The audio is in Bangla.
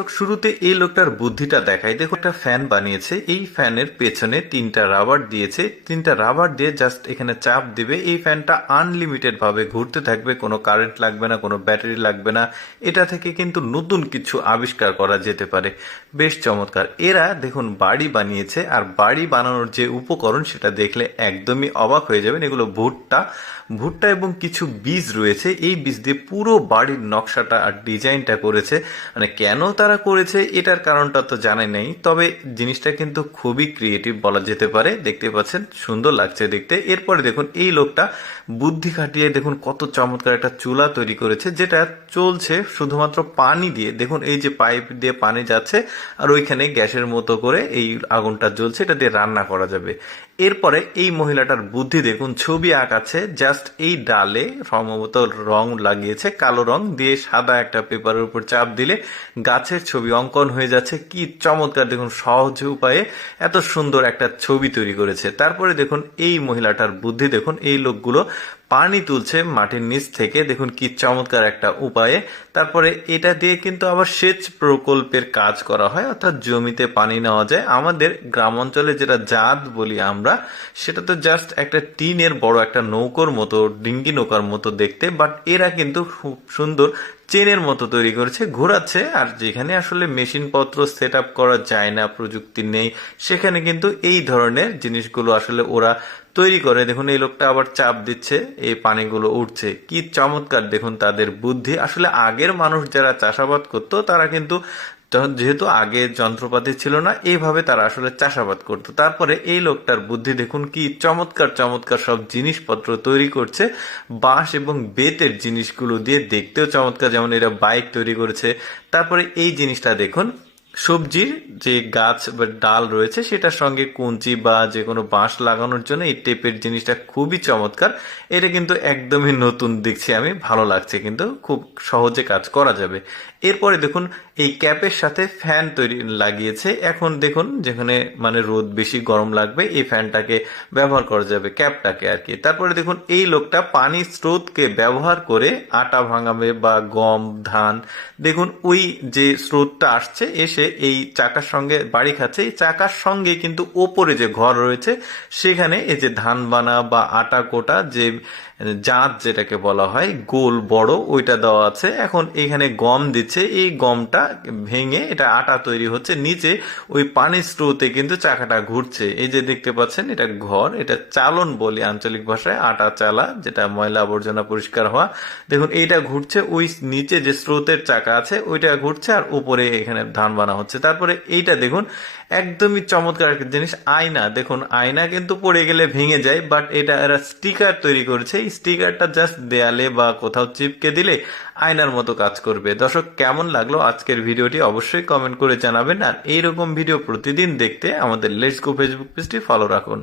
দর্শক শুরুতে এই লোকটার বুদ্ধিটা দেখাই। দেখো একটা ফ্যান বানিয়েছে, এই ফ্যানের পেছনে 3টা রাবার দিয়েছে, 3টা রাবার দিয়ে জাস্ট এখানে চাপ দিবে, এই ফ্যানটা আনলিমিটেড ভাবে ঘুরতে থাকবে, কোনো কারেন্ট লাগবে না, কোনো ব্যাটারি লাগবে না। এটা থেকে কিন্তু নতুন কিছু আবিষ্কার করা যেতে পারে, বেশ চমৎকার। এরা দেখুন বাড়ি বানিয়েছে, আর বাড়ি বানানোর যে উপকরণ সেটা দেখলে একদমই অবাক হয়ে যাবেন। এগুলো ভুট্টা ভুট্টা এবং কিছু বীজ রয়েছে, এই বীজ দিয়ে পুরো বাড়ির নকশাটা আর ডিজাইনটা করেছে। মানে কেন তারা করেছে এটার কারণটা তো জানাই নেই, তবে জিনিসটা কিন্তু খুবই ক্রিয়েটিভ বলা যেতে পারে। দেখতে পাচ্ছেন সুন্দর লাগছে দেখতে। এরপরে দেখুন এই লোকটা বুদ্ধি খাটিয়ে দেখুন কত চমৎকার একটা চুলা তৈরি করেছে, যেটা চলছে শুধুমাত্র পানি দিয়ে। দেখুন এই যে পাইপ দিয়ে পানি যাচ্ছে, আর ওইখানে গ্যাসের মতো করে এই আগুনটা জ্বলছে, এটা দিয়ে রান্না করা যাবে। এরপরে এই মহিলাটার বুদ্ধি দেখুন, ছবি আঁকাচ্ছে জাস্ট এই ডালে, সম্ভবত রং লাগিয়েছে, কালো রং দিয়ে সাদা একটা পেপারের উপর চাপ দিলে গাছের ছবি অঙ্কন হয়ে যাচ্ছে। কি চমৎকার দেখুন, সহজ উপায়ে এত সুন্দর একটা ছবি তৈরি করেছে। তারপরে দেখুন এই মহিলাটার বুদ্ধি দেখুন, এই লোকগুলো পানি তুলছে মাটির নিচ থেকে, দেখুন কি চমৎকার একটা উপায়ে। তারপরে এটা দিয়ে কিন্তু আবার সেচ প্রকল্পের কাজ করা হয়, অর্থাৎ জমিতে পানি নেওয়া যায়। আমাদের গ্রাম অঞ্চলে যেটা জাত বলি আমরা, সেটা তো জাস্ট একটা টিনের বড় একটা নৌকোর মতো, ডিঙ্গি নৌকার মতো দেখতে, বাট এরা কিন্তু খুব সুন্দর চেনের মতো তৈরি করেছে, ঘোরাচ্ছে। আর যেখানে আসলে মেশিন পত্র সেট আপ করা যায় না, প্রযুক্তি নেই, সেখানে কিন্তু এই ধরনের জিনিসগুলো আসলে ওরা তৈরি করে। দেখুন এই লোকটা আবার চাপ দিচ্ছে, এই পানিগুলো উঠছে। কি চমৎকার দেখুন তাদের বুদ্ধি। আসলে আগের মানুষ যারা চাষাবাদ করতো তারা কিন্তু যেহেতু আগে যন্ত্রপাতি ছিল না, এইভাবে তারা আসলে চাষাবাদ করতো। তারপরে এই লোকটার বুদ্ধি দেখুন, কি চমৎকার চমৎকার সব জিনিসপত্র তৈরি করছে, বাঁশ এবং বেতের জিনিসগুলো দিয়ে, দেখতেও চমৎকার। যেমন এরা বাইক তৈরি করেছে। তারপরে এই জিনিসটা দেখুন, সবজির যে গাছ বা ডাল রয়েছে সেটার সঙ্গে কুঞ্চি বা যে কোনো বাঁশ লাগানোর জন্য এই টেপের জিনিসটা খুবই চমৎকার। এটা কিন্তু একদমই নতুন দেখছি আমি, ভালো লাগছে, কিন্তু খুব সহজে কাজ করা যাবে। এরপরে দেখুন এই ক্যাপের সাথে ফ্যান তৈরি লাগিয়েছে। এখন দেখুন যেখানে মানে রোদ বেশি গরম লাগবে, এই ফ্যানটাকে ব্যবহার করা যাবে, ক্যাপটাকে আর কি। তারপরে দেখুন এই লোকটা পানির স্রোতকে ব্যবহার করে আটা ভাঙাবে বা গম ধান, দেখুন ওই যে স্রোতটা আসছে এসে এই চাকার সঙ্গে বাড়ি খাচ্ছে, এই চাকার সঙ্গে কিন্তু ওপরে যে ঘর রয়েছে সেখানে এই যে ধান বানা বা আটা কোটা যে জাঁত যেটাকে বলা হয় গোল বড়, ওইটা দেওয়া আছে। এখন এখানে গম দিচ্ছে, এই গমটা ভেঙে এটা আটা তৈরি হচ্ছে। নিচে ওই পানির স্রোতে কিন্তু চাকাটা ঘুরছে। এই যে দেখতে পাচ্ছেন এটা ঘর, এটা চালন বলি আঞ্চলিক ভাষায়, আটা চালা, যেটা ময়লা আবর্জনা পরিষ্কার হওয়া। দেখুন এইটা ঘুরছে, ওই নিচে যে স্রোতের চাকা আছে ওইটা ঘুরছে, আর উপরে এখানে ধান বানা হচ্ছে। তারপরে এইটা দেখুন একদমই চমৎকার একটা জিনিস, আয়না। দেখুন আয়না কিন্তু পড়ে গেলে ভেঙে যায়, বাট এটা এরা স্টিকার তৈরি করেছে। এই স্টিকারটা জাস্ট দেয়ালে বা কোথাও চিপকে দিলে আয়নার মতো কাজ করবে। দর্শক কেমন লাগলো আজকের ভিডিওটি অবশ্যই কমেন্ট করে জানাবেন। আর এইরকম ভিডিও প্রতিদিন দেখতে আমাদের লেটস গো ফেসবুক পেজটি ফলো রাখুন।